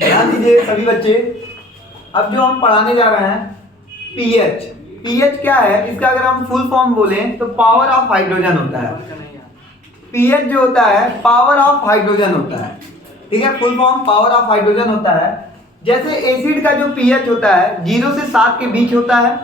ध्यान दीजिए सभी बच्चे, अब जो हम पढ़ाने जा रहे हैं पीएच। पीएच क्या है, इसका अगर हम फुल फॉर्म बोलें तो पावर ऑफ हाइड्रोजन होता है। पीएच जो होता है पावर ऑफ हाइड्रोजन होता है, ठीक है, full form power of hydrogen होता है। जैसे एसिड का जो पीएच होता है 0 से 7 के बीच होता है,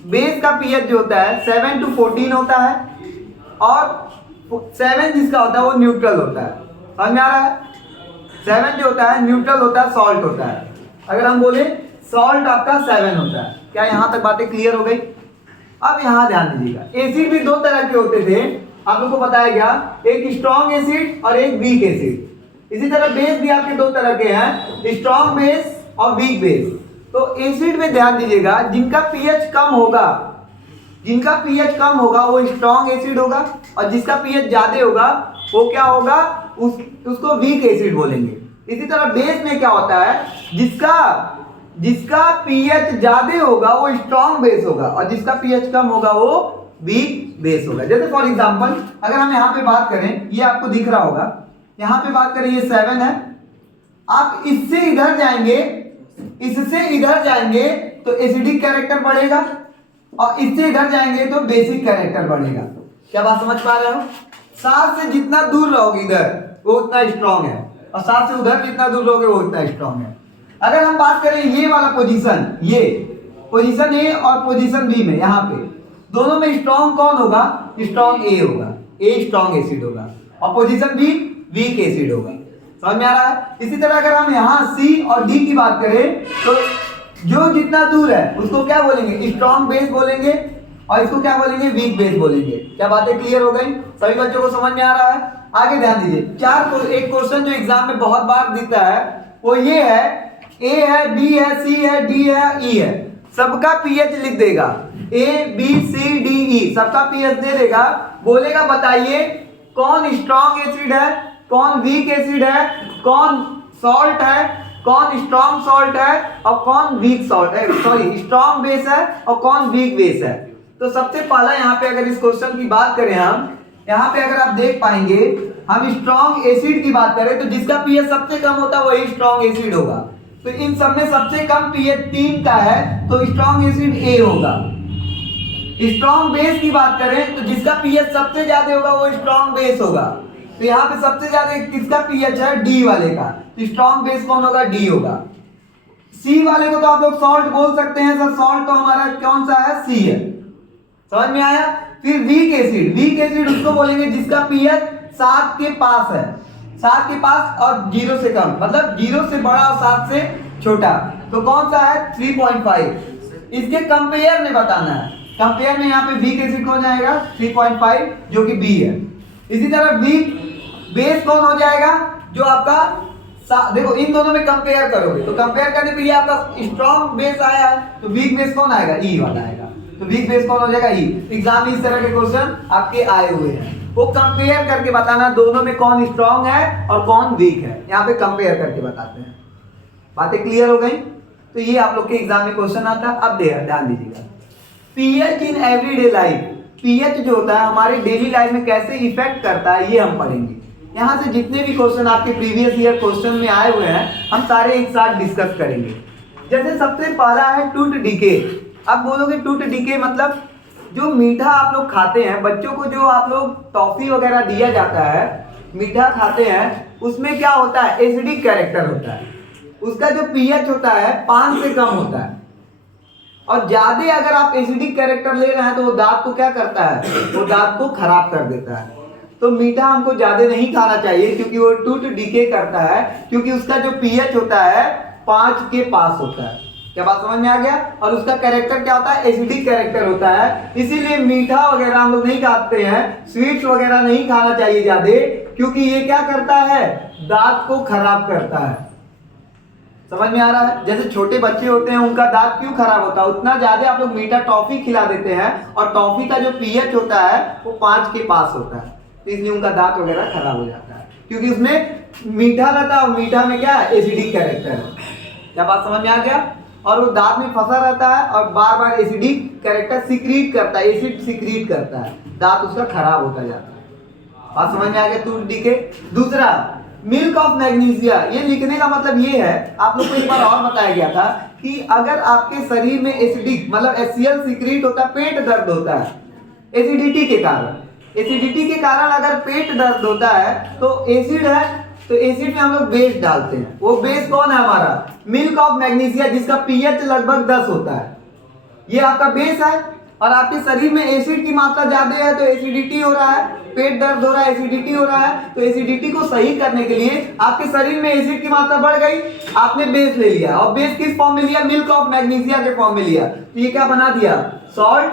बेस का पीएच जो होता है 7 to 14 होता है, और 7 जिसका होता है वो न्यूट्रल होता है। समझ में आ रहा है? 7 जो होता है न्यूट्रल होता है, सॉल्ट होता है। अगर हम बोले सॉल्ट आपका 7 होता है। क्या यहाँ तक बातें क्लियर हो गई? अब यहाँ ध्यान दीजिएगा, एसिड भी दो तरह के होते थे, आप लोग को बताया गया, एक स्ट्रॉन्ग एसिड और एक वीक एसिड। इसी तरह बेस भी आपके दो तरह के हैं, स्ट्रॉन्ग बेस और वीक बेस। तो एसिड में ध्यान दीजिएगा, जिनका पीएच कम होगा, जिनका पीएच कम होगा वो स्ट्रॉन्ग एसिड होगा, और जिसका पीएच ज्यादा होगा वो क्या होगा, उसको वीक एसिड बोलेंगे। इसी तरह बेस में क्या होता है, जिसका पीएच ज्यादा होगा वो स्ट्रॉन्ग बेस होगा, और जिसका पीएच कम होगा वो वीक बेस होगा। जैसे फॉर एग्जांपल अगर हम यहाँ पे बात करें, ये आपको दिख रहा होगा, यहाँ पे बात करें ये 7 है, आप इससे इधर जाएंगे, इससे इधर जाएंगे तो एसिडिक कैरेक्टर बढ़ेगा, और इससे इधर जाएंगे तो बेसिक कैरेक्टर बढ़ेगा। क्या बात समझ पा रहे हो? 7 से जितना दूर रहोगे इधर वो उतना स्ट्रॉन्ग है, और 7 से उधर जितना दूर रहोगे वो उतना स्ट्रॉन्ग है। अगर हम बात करें ये वाला पोजीशन, ये पोजीशन ए और पोजीशन बी में, यहाँ पे दोनों में स्ट्रॉन्ग कौन होगा? स्ट्रॉन्ग ए होगा, ए स्ट्रॉन्ग एसिड होगा, और पोजीशन बी वीक एसिड होगा। समझ में आ रहा है? इसी तरह अगर हम यहाँ सी और डी की बात करें तो जो जितना दूर है उसको क्या बोलेंगे? स्ट्रॉन्ग बेस बोलेंगे, और इसको क्या बोलेंगे? वीक बेस बोलेंगे। क्या बातें क्लियर हो गई? सभी बच्चों को समझ में आ रहा है? आगे ध्यान दीजिए, एक क्वेश्चन जो एग्जाम में बहुत बार दिखता है वो ये है, ए है, बी है, सी है, डी है, ई है, सबका पीएच लिख देगा, A B C D E सबका पीएच दे देगा, बोलेगा बताइए कौन स्ट्रॉन्ग एसिड है, कौन वीक एसिड है, कौन सॉल्ट है, कौन स्ट्रॉन्ग सॉल्ट है, और कौन वीक सॉल्ट है, सॉरी स्ट्रॉन्ग बेस है, और कौन वीक बेस है। तो सबसे पहला यहाँ पे अगर इस क्वेश्चन की बात करें, हम यहाँ पे अगर आप देख पाएंगे, हम स्ट्रॉन्ग एसिड की बात करें तो जिसका पीएच सबसे कम होता है वही स्ट्रॉन्ग एसिड होगा। तो इन सब में सबसे कम पीएच 3 का है, तो स्ट्रॉन्ग एसिड ए होगा। स्ट्रॉन्ग बेस की बात करें तो जिसका पीएच सबसे ज्यादा होगा वो स्ट्रॉन्ग बेस होगा। तो यहाँ पे सबसे ज्यादा किसका पीएच है? डी वाले का, तो स्ट्रॉन्ग बेस कौन होगा? डी होगा। सी वाले को तो आप लोग सॉल्ट बोल सकते हैं सर, सॉल्ट तो हमारा कौन सा है? सी है। समझ में आया? फिर वीक एसिड, वीक एसिड उसको बोलेंगे जिसका पीएच 7 के पास है, 7 के पास और 0 से कम, मतलब 0 से बड़ा और 7 से छोटा, तो कौन सा है? 3.5। इसके कंपेयर में बताना है, कंपेयर में यहाँ पे वीक एसिड कौन जाएगा? 3.5 जो कि बी है। इसी तरह वीक बेस कौन हो जाएगा? जो आपका देखो इन दोनों में कंपेयर करोगे तो कंपेयर करने पे ये आपका स्ट्रॉन्ग बेस आया है, तो वीक बेस कौन आएगा? ई वाला आएगा। तो वीक बेस कौन हो जाएगा? ई। एग्जाम में इस तरह के क्वेश्चन आपके आए हुए हैं, वो कंपेयर करके बताना दोनों में कौन स्ट्रॉन्ग है और कौन वीक है, यहाँ पे कंपेयर करके बताते हैं। बातें क्लियर हो गई? तो ये आप लोग के एग्जाम में क्वेश्चन आता है। अब ध्यान दीजिएगा, pH in everyday life, pH जो होता है हमारे डेली लाइफ में कैसे इफेक्ट करता है ये हम पढ़ेंगे। यहाँ से जितने भी क्वेश्चन आपके प्रीवियस ईयर क्वेश्चन में आए हुए हैं हम सारे एक साथ डिस्कस करेंगे। जैसे सबसे पहला है टूथ डिके। अब बोलोगे टूथ डिके मतलब जो मीठा आप लोग खाते हैं, बच्चों को जो आप लोग टॉफी वगैरह दिया जाता है, मीठा खाते हैं, उसमें क्या होता है? एसिडिक कैरेक्टर होता है, उसका जो पीएच होता है 5 से कम होता है, और ज्यादा अगर आप एसिडिक कैरेक्टर ले रहे हैं तो वो दांत को क्या करता है? वो दांत को खराब कर देता है। तो मीठा हमको ज्यादा नहीं खाना चाहिए क्योंकि वो टूथ डिके करता है, क्योंकि उसका जो पीएच होता है 5 के पास होता है। क्या बात समझ में आ गया? और उसका कैरेक्टर क्या होता है? एसिडिक कैरेक्टर होता है। इसीलिए मीठा वगैरह हम लोग नहीं खाते हैं, स्वीट्स वगैरह नहीं खाना चाहिए ज्यादा, क्योंकि ये क्या करता है? दांत को खराब करता है। समझ में आ रहा है? जैसे छोटे बच्चे होते हैं उनका दांत क्यों खराब होता है? उतना ज्यादा आप लोग मीठा टॉफी खिला देते हैं, और टॉफी का जो पीएच होता है वो 5 के पास होता है, तो इसलिए उनका दांत वगैरह खराब हो जाता है, क्योंकि उसमें मीठा रहता है, और मीठा में क्या है? एसिडिक कैरेक्टर है। क्या बात समझ में आ गया? और वो दांत में फंसा रहता है और बार बार एसिडिक कैरेक्टर सिक्रीट करता है, एसिड सिक्रीट करता है, दांत उसका खराब होता जाता है। बात समझ में आ गया? Tooth decay. दूसरा मिल्क ऑफ मैग्नीशिया, ये लिखने का मतलब ये है, आप लोग को एक बार और बताया गया था कि अगर आपके शरीर में एसिडिक मतलब HCl सीक्रेट होता है, पेट दर्द होता है एसिडिटी के कारण, एसिडिटी के कारण अगर पेट दर्द होता है तो एसिड है, तो एसिड में हम लोग बेस डालते हैं। वो बेस कौन है हमारा? मिल्क ऑफ मैग्नीशिया, जिसका पीएच लगभग 10 होता है। ये आपका बेस है और आपके शरीर में एसिड की मात्रा ज्यादा है तो एसिडिटी हो रहा है, पेट दर्द हो रहा है, एसिडिटी हो रहा है। तो एसिडिटी को सही करने के लिए आपके शरीर में एसिड की मात्रा बढ़ गई, आपने बेस ले लिया और बेस किस फॉर्म में लिया? मिल्क ऑफ मैग्नीशिया के फॉर्म में लिया। तो ये क्या बना दिया? सॉल्ट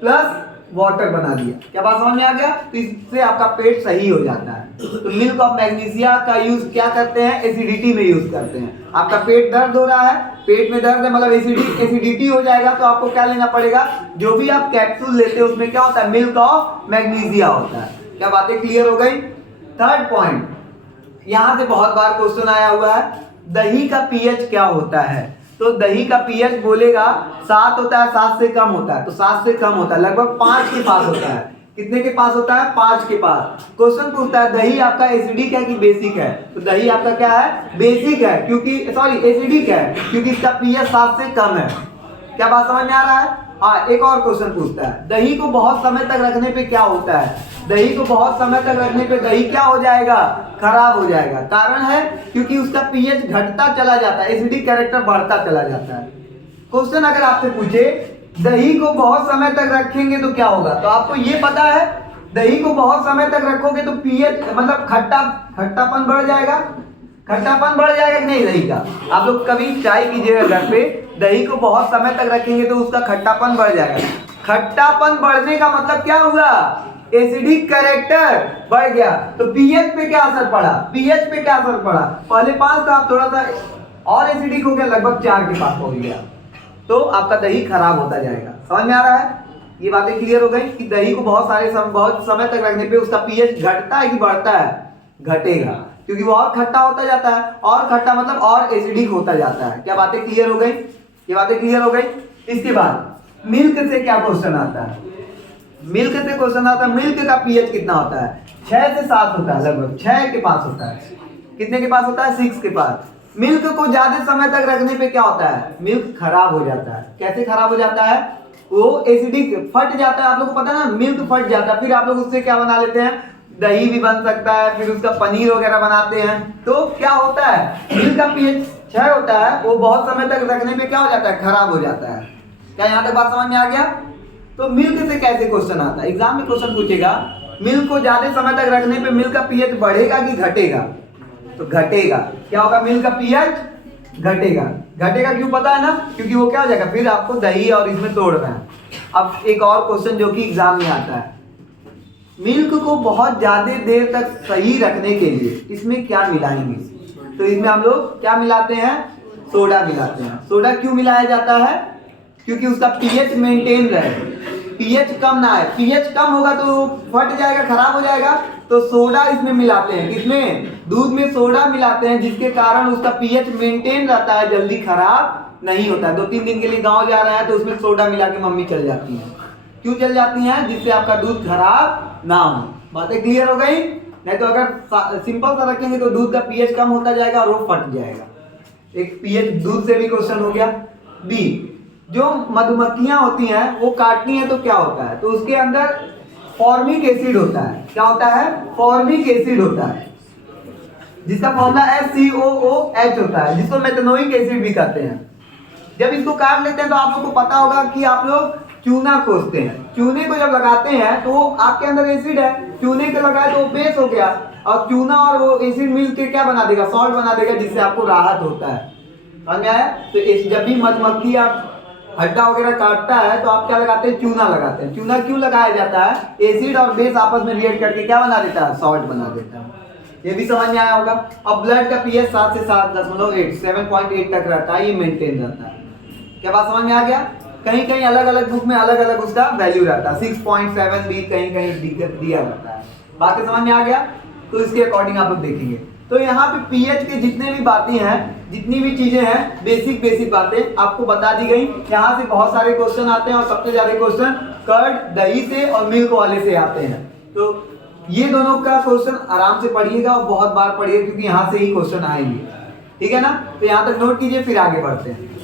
प्लस वाटर बना दिया। क्या बात समझ में आ गया? तो इससे आपका पेट सही हो जाता है। तो मिल्क ऑफ मैग्नीशिया का यूज क्या करते हैं? एसिडिटी में यूज करते हैं। आपका पेट दर्द हो रहा है, पेट में दर्द है मतलब एसिडिटी हो जाएगा, तो आपको क्या लेना पड़ेगा? जो भी आप कैप्सूल लेते हैं उसमें क्या होता है? मिल्क ऑफ मैग्नीशिया होता है। क्या बातें क्लियर हो गई? थर्ड पॉइंट, यहां से बहुत बार क्वेश्चन आया हुआ है, दही का पीएच क्या होता है? तो दही का पीएच बोलेगा 7 होता है, 7 से कम होता है, तो 7 से कम होता है, लगभग 5 के पास होता है। कितने के पास होता है? 5 के पास। क्वेश्चन पूछता है दही आपका एसिडिक है कि बेसिक है? तो दही आपका क्या है? बेसिक है, क्योंकि सॉरी एसिडिक है, क्योंकि इसका पीएच 7 से कम है। क्या बात समझ में आ रहा है? हाँ, एक और क्वेश्चन पूछता है, दही को बहुत समय तक रखने पे क्या होता है? दही को बहुत समय तक रखने पे दही क्या हो जाएगा? खराब हो जाएगा। कारण है क्योंकि उसका पीएच घटता चला जाता है, एसिडिक कैरेक्टर बढ़ता चला जाता है। क्वेश्चन अगर आपसे पूछे दही को बहुत समय तक रखेंगे तो क्या होगा, तो आपको ये पता है दही को बहुत समय तक रखोगे तो पीएच मतलब खट्टापन बढ़ जाएगा। खट्टापन बढ़ जाएगा कि नहीं दही का? आप लोग कभी ट्राई कीजिएगा घर पे, दही को बहुत समय तक रखेंगे तो उसका खट्टापन बढ़ जाएगा। खट्टापन बढ़ने का मतलब क्या हुआ? एसिडिक कैरेक्टर बढ़ गया। तो पीएच पे क्या असर पड़ा? पीएच पे क्या असर पड़ा? पहले 5 था, थोड़ा सा और एसिडिक हो गया, लगभग 4 के पास पहुंच गया, तो आपका दही खराब होता जाएगा। समझ में आ रहा है? ये बातें क्लियर हो गई कि दही को बहुत समय तक रखने पे उसका पीएच घटता है कि बढ़ता है? घटेगा, क्योंकि वो और खट्टा होता जाता है, और खट्टा मतलब और एसिडिक होता जाता है। क्या बातें क्लियर हो गई? ये बातें क्लियर हो गई। इसके बाद मिल्क से क्या क्वेश्चन आता है? मिल्क से क्वेश्चन आता है, मिल्क का पीएच कितना होता है? 6 से 7 होता है, लगभग 6 के पास होता है। कितने के पास होता है? 6 के पास। मिल्क को ज्यादा समय तक रखने पे क्या होता है? मिल्क खराब हो जाता है। कैसे खराब हो जाता है? वो एसिडिक फट जाता है। आप लोगों को पता है ना, मिल्क फट जाता है, फिर आप लोग उससे क्या बना लेते हैं? दही भी बन सकता है, फिर उसका पनीर वगैरह बनाते हैं। तो क्या होता है? मिल्क का पीएच 6 होता है, वो बहुत समय तक रखने पे क्या हो जाता है? खराब हो जाता है। क्या यहाँ तक बात समझ में आ गया? तो मिल्क से कैसे क्वेश्चन आता है? एग्जाम में क्वेश्चन पूछेगा मिल्क को ज्यादा समय तक रखने पे मिल्क का पीएच बढ़ेगा कि घटेगा? तो घटेगा। क्या होगा? मिल्क का पीएच घटेगा। घटेगा क्यों पता है ना? क्योंकि वो क्या हो जाएगा? फिर आपको दही और इसमें तोड़ना है। अब एक और क्वेश्चन जो कि एग्जाम में आता है, मिल्क को बहुत ज्यादा देर तक सही रखने के लिए इसमें क्या मिलाएंगे? तो इसमें हम लोग क्या मिलाते हैं? सोडा मिलाते हैं। सोडा क्यों मिलाया जाता है? क्योंकि उसका पीएच मेंटेन रहे, पीएच कम ना है। पीएच कम होगा तो फट जाएगा, खराब हो जाएगा। तो सोडा इसमें मिलाते हैं। किसमें? दूध में सोडा मिलाते हैं, जिसके कारण उसका पीएच मेंटेन रहता है, जल्दी खराब नहीं होता है। 2-3 दिन के लिए गांव जा रहा है तो उसमें सोडा मिला के मम्मी चल जाती है। क्यों चल जाती हैं? जिससे आपका दूध खराब ना हो। बातें क्लियर हो गई? नहीं तो अगर सिंपल सा रखेंगे तो दूध का पीएच कम होता जाएगा और वो फट जाएगा। एक पीएच दूध से भी क्वेश्चन हो गया। बी, जो मधुमक्खियां होती हैं वो काटती हैं तो क्या होता है? तो उसके अंदर फॉर्मिक एसिड होता है। क्या होता है? फॉर्मिक एसिड होता है, जिसका फॉर्मूला SCOOH होता है, जिसको मेथनोइक एसिड भी कहते हैं। जब इसको काट लेते हैं तो आप लोग को पता होगा कि आप लोग चूना खोजते हैं। चूने को जब लगाते हैं तो आपके अंदर एसिड है, चूने को लगाए तो वो बेस हो गया, और चूना और वो एसिड मिल के क्या बना देगा? सॉल्ट बना देगा, जिससे आपको राहत होता है। समझ में आया? तो जब भी मधुमक्खी आप हड्डा वगैरह काटता है तो आप क्या लगाते हैं? चूना लगाते हैं। चूना क्यों लगाया जाता है? एसिड और बेस आपस में रिएक्ट करके क्या बना देता है? सॉल्ट बना देता है। ये भी समझ में आया होगा। अब ब्लड का पीएच 7 से 7.8 तक रहता है, ये मेंटेन रहता है। क्या बात समझ में आ गया? कहीं कहीं अलग अलग बुक में अलग अलग उसका वैल्यू रहता है। 6.7 भी कहीं कहीं दिया रहता है। बातें समझ में आ गया? तो इसके अकॉर्डिंग आप लोग देखेंगे। तो यहाँ पे पीएच के जितने भी बातें हैं, जितनी भी चीजें हैं, बेसिक बातें आपको बता दी गई। यहाँ से बहुत सारे क्वेश्चन आते हैं और सबसे ज्यादा क्वेश्चन कर्ड, दही से और मिल्क वाले से आते हैं। तो ये दोनों का क्वेश्चन आराम से पढ़िएगा और बहुत बार पढ़िए, क्योंकि यहाँ से ही क्वेश्चन आएंगे। ठीक है ना, तो यहाँ तक नोट कीजिए, फिर आगे बढ़ते हैं।